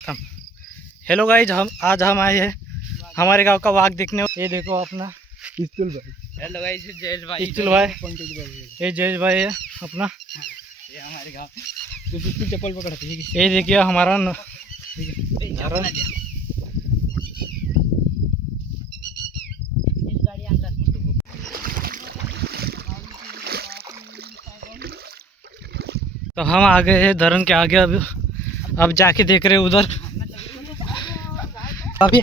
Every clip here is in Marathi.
हेलो गाइज, हम आए हैं हमारे गांव का वाघ देखने। ये देखो अपना इस्तुल भाई। हेलो गाइस, जयेश भाई। इस्तुल भाई, ये जयेश भाई है अपना। ये हमारे गांव तो उसकी चप्पल पकड़ती है। ये देखिए हमारा तो हम आ गए हैं धरन के आगे। अब जाके देख रहे उधर। अभी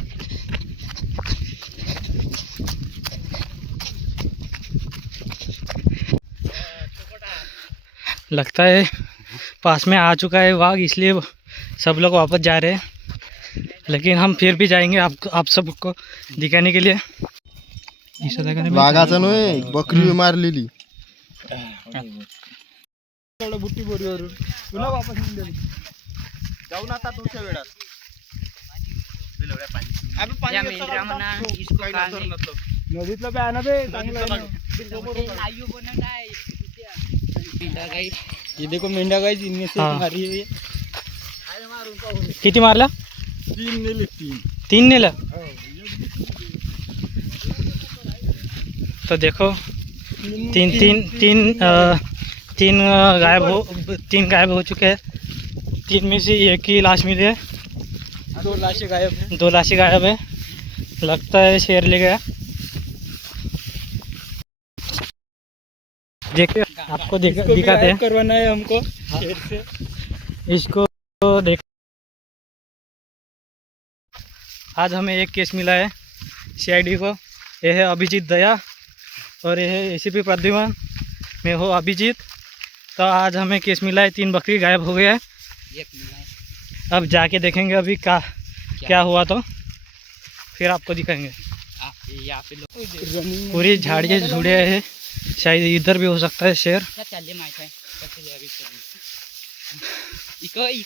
लगता है पास में आ चुका है वाघ, इसलिए सब लोग वापस जा रहे हैं। लेकिन हम फिर भी जाएंगे आप सबको दिखाने के लिए। वाघाचा नव्हे, बकरी मारलेली। बुट्टी बोरीवरून पुन्हा वापस येऊन गेली. जाऊन आता दुसऱ्या वेळात नदीतलं बी आहे ना बे, चांगलं ये देखो मेंढा गाइस, इनमें से हाँ। मारी है. किती मारला? तीन नेला. तो देखो तीन गायब हो चुके हैं। तीन में से एक ही लाश मिली है। दो लाशें गायब है. 2 लाशें गायब है। लगता है शेर ले गया। देखिए आपको दिखाते हैं। करवाना है हमको शेर से. इसको देख, आज हमें एक केस मिला है CID को। यह है अभिजीत दया और यह है ACP प्रद्युमन। मैं हो अभिजीत। तो आज हमें केस मिला है, 3 बकरी गायब हो गया है। अब जाके देखेंगे अभी क्या हुआ, तो फिर आपको दिखाएंगे। पूरी झाड़ियाँ झुड़े हैं, शायद इधर भी हो सकता है शेर।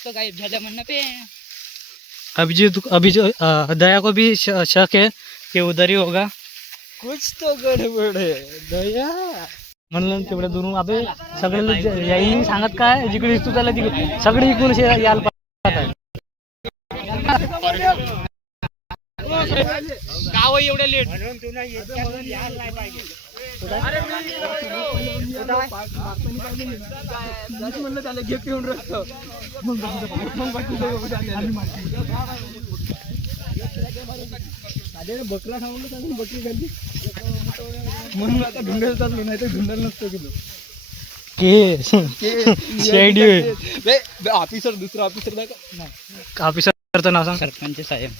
गायब झाला म्हणणं पे. अभिजीत दया को भी शक है कि उधर ही होगा। कुछ तो गडबड है दया. म्हणलं तेवढ्या दुरून अबे सगळे यायला सांगत काय, जिकडे दिसतो त्याला तिकडे सगळे इकडून शेर यायला पाहत. गाव एवढे लेट. म्हणलं त्याला घेत येऊन रस्ता. बकरा थांबवलं त्याने, बकरी घाली म्हणून आता ढुंडायला चाललो, नाही तर ढुंडायला नसतो गेलो. CID ऑफिसर दुसरा ऑफिसर ऑफिसरचं नाव सांग. सरपंच साहेब,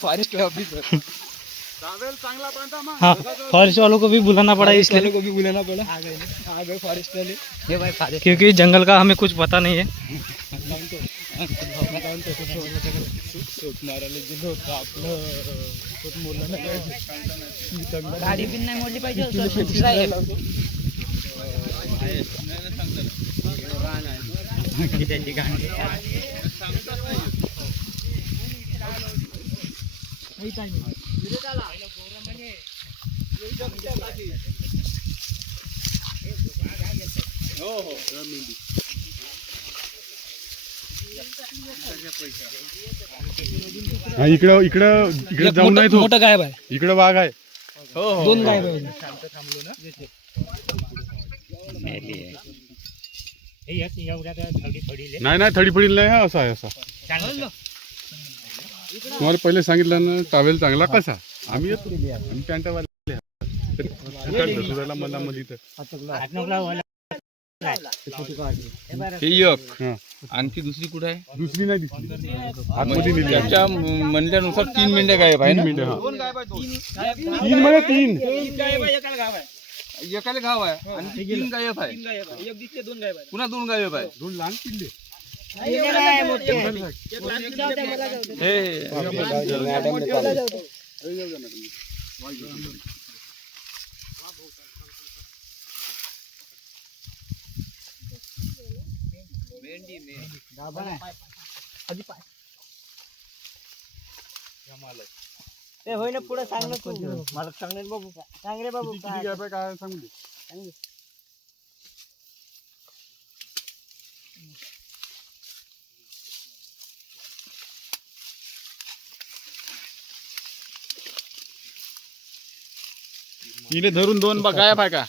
फॉरेस्ट ऑफिसर. हाँ, फॉरेस्ट वालों को भी बुलाना पड़ा, इसलिए को भी बुलाना पड़ा. आ गए फॉरेस्ट वाले. ये भाई फॉरेस्ट, क्योंकि जंगल का हमें कुछ पता नहीं है. गाडी पण नाही मोडली पाहिजे. इकडे जाऊन नाही तो. मोठा गायब आहे. इकडे वाघ आहे. 2 गायब आहे. नाही थडी पडील नाही. हा असा आहे. असा तुम्हाला पहिले सांगितलं ना, टावेल चांगला कसा. आम्ही येतो, आम्ही पॅन्टवाले मला मध्ये आणखी दुसरी कुठे आहे? दुसरी नाही दिसली. आतमध्ये नेली. त्याच्या म्हणल्यानुसार 3 मेंढ्या गायब आहे ना. 3 म्हणजे 3 एकाला गाव आहे आणि 3 गायब आहे. एक दिसते 2 गायब आहे. पुन्हा 2 गायब आहे. 2 लहान किल्ले. ते होय ना, पुढे सांग ना तू. मला सांगणार बाबू. सांग रे बाबू. काय सांगू दे. इले धरून 2 गायब आहे का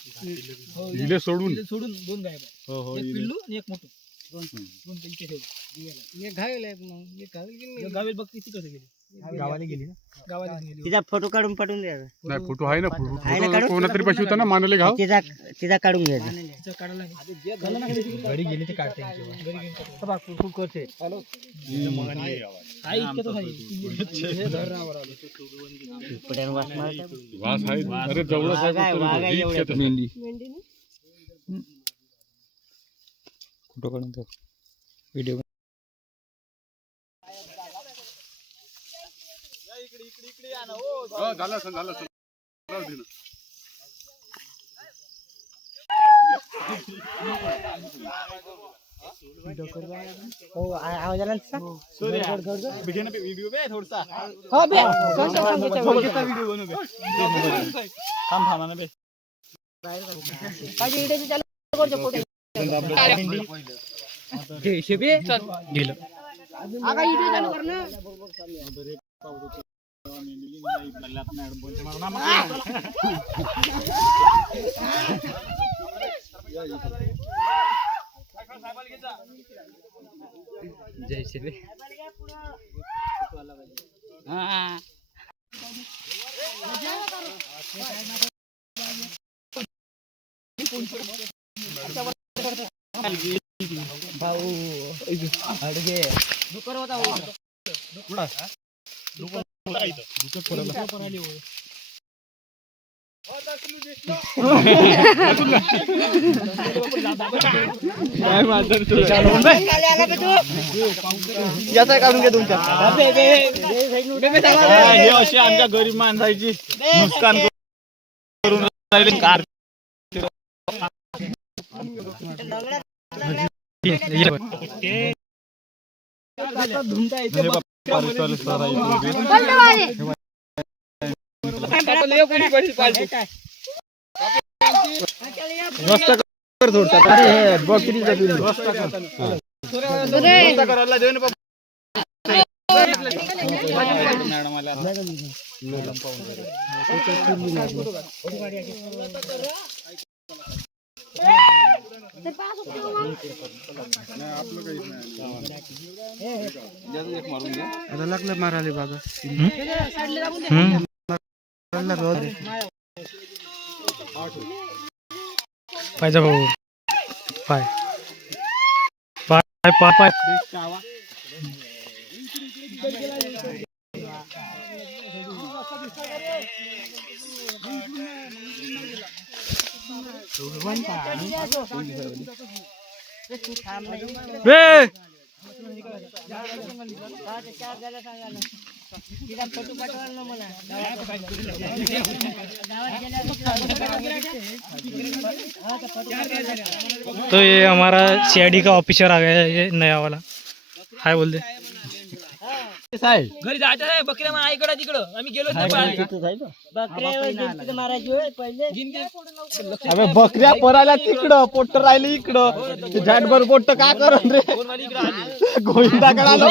इले सोडून सोडून 2 गायब आहे. हो हो एक इले. पिल्लू आणि एक मोठं. दोन त्यांचे ठेव. एक घावेल आहे मग. एक घावेल बघ किती कसं गेली. गावाला गेली ना. गावाला गेली. तिचा फोटो काढून पाठवून द्या. नाही फोटो आहे ना फोटो आहे ना काढून? कोणातरी पाशी होता ना मानले घाव तिचा काढून घ्यायचा. तिचं काढायला घरी गेली ते काढते घरी घेऊन काढते. बघ फुल करते. आई इतकं तर नाही. पट्यानं वास मारते. वास आहे अरे जवळ वाघ आहे एवढ्या. मेंढी फोटो काढून ठेव व्हिडिओ झालं असं झालं असं. जाऊ दे ना. हो आवाज आला ना. हा बे. थोडासा व्हिडिओ बनव बे. थांब थांब ना बे. पाहिजे इथे चालू करतो फोटो. घे शेबे गेलं. आगा इथे चालू कर ना. जय श्री भाऊ अडगे याचा काढून घे तुमच्या हे अशी आमच्या गरीब माणसाची नुकसान करून राहिले कार लागलं माराले बाबा पाहिजे भाऊ पाय पाय पाय पाय तो ये हमारा सीआईडी का ऑफिसर आ गया है, ये नया वाला। हाय बोल दे। घरी जायचं आहे बकऱ्या म्हणा इकडं तिकडं आम्ही गेलो बकऱ्या बकऱ्या परायला तिकडं पोट्ट राहिले इकडं झाटभर पोट्ट काय करण रे गोविंदाकडे आलो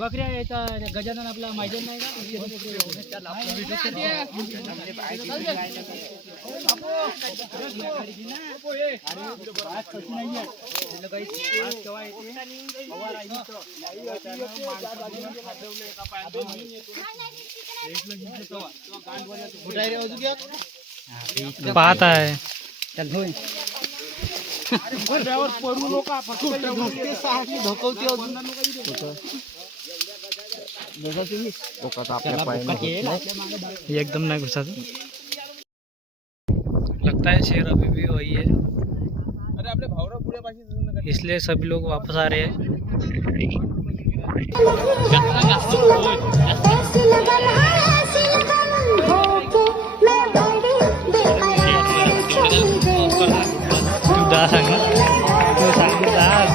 बकऱ्या गजानन आपला मैदान नाही पाहत आहे एकदम नहीं घुसा था। लगता है शेर अभी भी वही है, इसलिए सभी लोग वापस आ रहे हैं।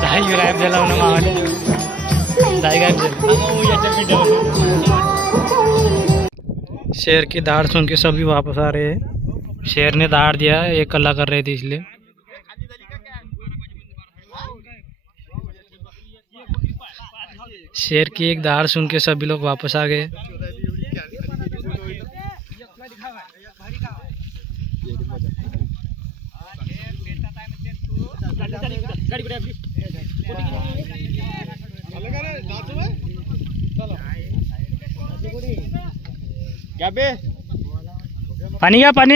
दाई गायब झाला म्हणून मावाले दाई गायब झाली। शेर की दहाड़ सुन के सभी वापस आ रहे हैं। शेर ने दहाड़ दिया, एक कल्ला कर रहे थे इसलिए। शेर की एक दहाड़ सुन के सभी लोग वापस आ गए। पानी घ्या पाणी।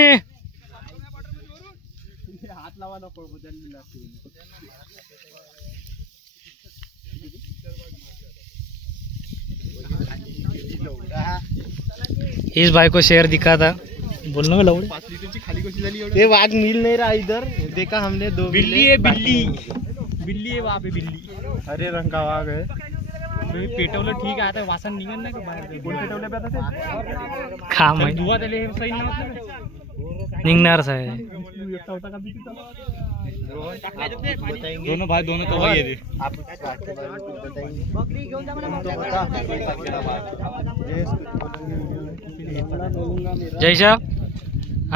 इस भाई को शेर दिखा था, बोलने में लौड़े। ये वाघ मिल नहीं रहा इधर, देखा हमने दो बिल्ली है, बिल्ली है वहाँ पे, बिल्ली हरे रंग का वाघ है। पेटवलं ठीक आहे, आता वासन निघन नाही का बाहेर? कोण पेटवलं बे आता ते? खा माहिती धुवा त्याला हे सही नव्हतं ना? निघणारच आहे। एकटा होता का भीतीचा? दोनों भाई दोनों तो वही है। जयशा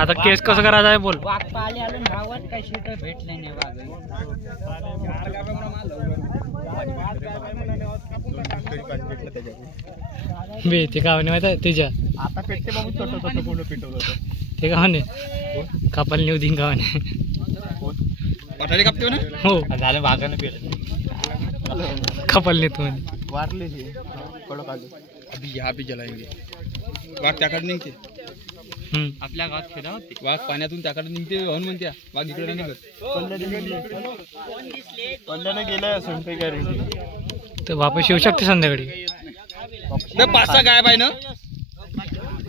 आता केस कसं करायचं आहे बोल। वाघ पाले आलो गावात काही शेत भेटले नाही वाघ। बे ते का म्हणे माहिती आहे त्याच्या आता पेटते बाबू, छोटं छोटं कोण पेटवलं होतं ते का म्हणे कपाल नेऊ दिन का म्हणे। पठारी कापते ना हो झालं, वाघानं पेलं कपाल नेतो म्हणे। वारले हे कडक आले। अभी यहाँ पे जलाएंगे। वाघ त्याकडे निघते, आपल्या गावात खेळा होते। वाघ पाण्यातून त्याकडे निघते म्हणून म्हणते वाघ इकडे नाही निघत। पल्ल्याने गेलाय सुनते का रे? तर वापस येऊ शकते संध्याकाळी। बे 5-6 गायब आहे ना,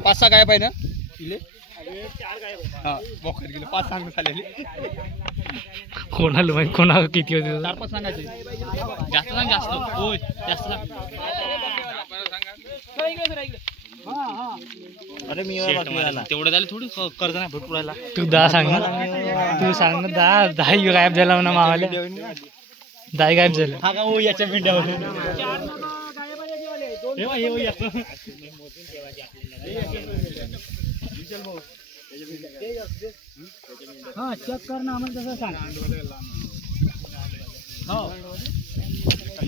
5-6 गायब आहे ना इले। हा बोकड गेले 5 सांगून झालेले। कोणाला माहिती कोणा किती होते 4-5 सांगायचे, जास्त सांग, जास्त होय, जास्त सांग। अरे मी तेवढं झालं थोडी कर्ज नाही भरपूर राहिला। तू 10 सांग ना, तू सांग ना 10 गायब झाला म्हणा मावाला। 10 गायब झाले। हा का हो याच्या मेंढ्यावर हाँ चेक करना हमें जैसा सांग।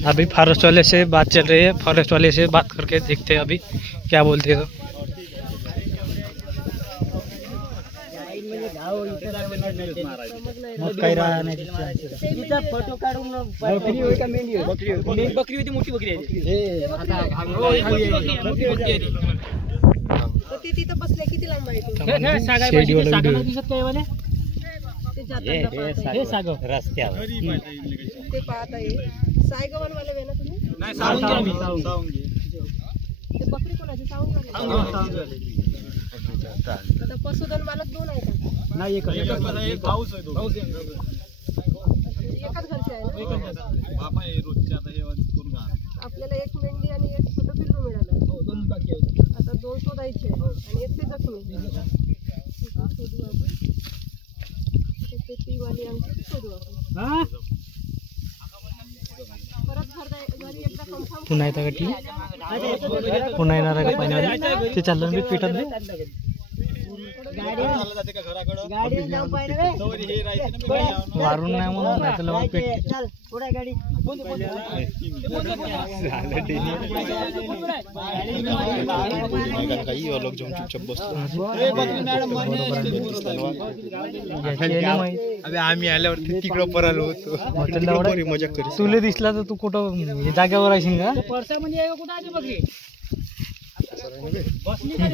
अभी फॉरेस्ट वाले से बात चल रही है, फॉरेस्ट वाले से बात करके देखते हैं अभी क्या बोलते हैं। फोटो काढून बकरी होती, मोठी बकरी आहे ती तिथं बसले किती लांब आहे रस्त्यावर ते पाहत आहे सायगवन वाले आहे ना तुम्ही? ते बकरी कोणाची सावंत आता पशुधन मालक 2 आहेत का? नाही एक पाऊस आहे, एकाच घरचे आहे ना? आपल्याला एक मेंढी आणि एक छोटं पिल्लू मिळालं, आता 2 शोधायचे आणि एक ते जखमी शोधू आपण। ते ती वाली आमची शोधू आपण परत घरी एकदा कन्फर्म। पुन्हा येता का ती पुन्हा येणार आहे का पाण्यावर ते चाललं मी पिठात दे गाडी जाऊन पाहिजे वारून नाही म्हणून नाही तर लवकर पेट चल पुढे गाडी अबे आम्ही आल्यावर तिकडं परल होतो, मजा करू। तुला दिसला तर तू कुठं हे जागेवर आहेस का?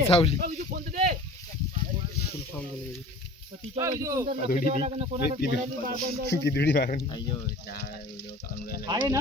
सावली आहे ना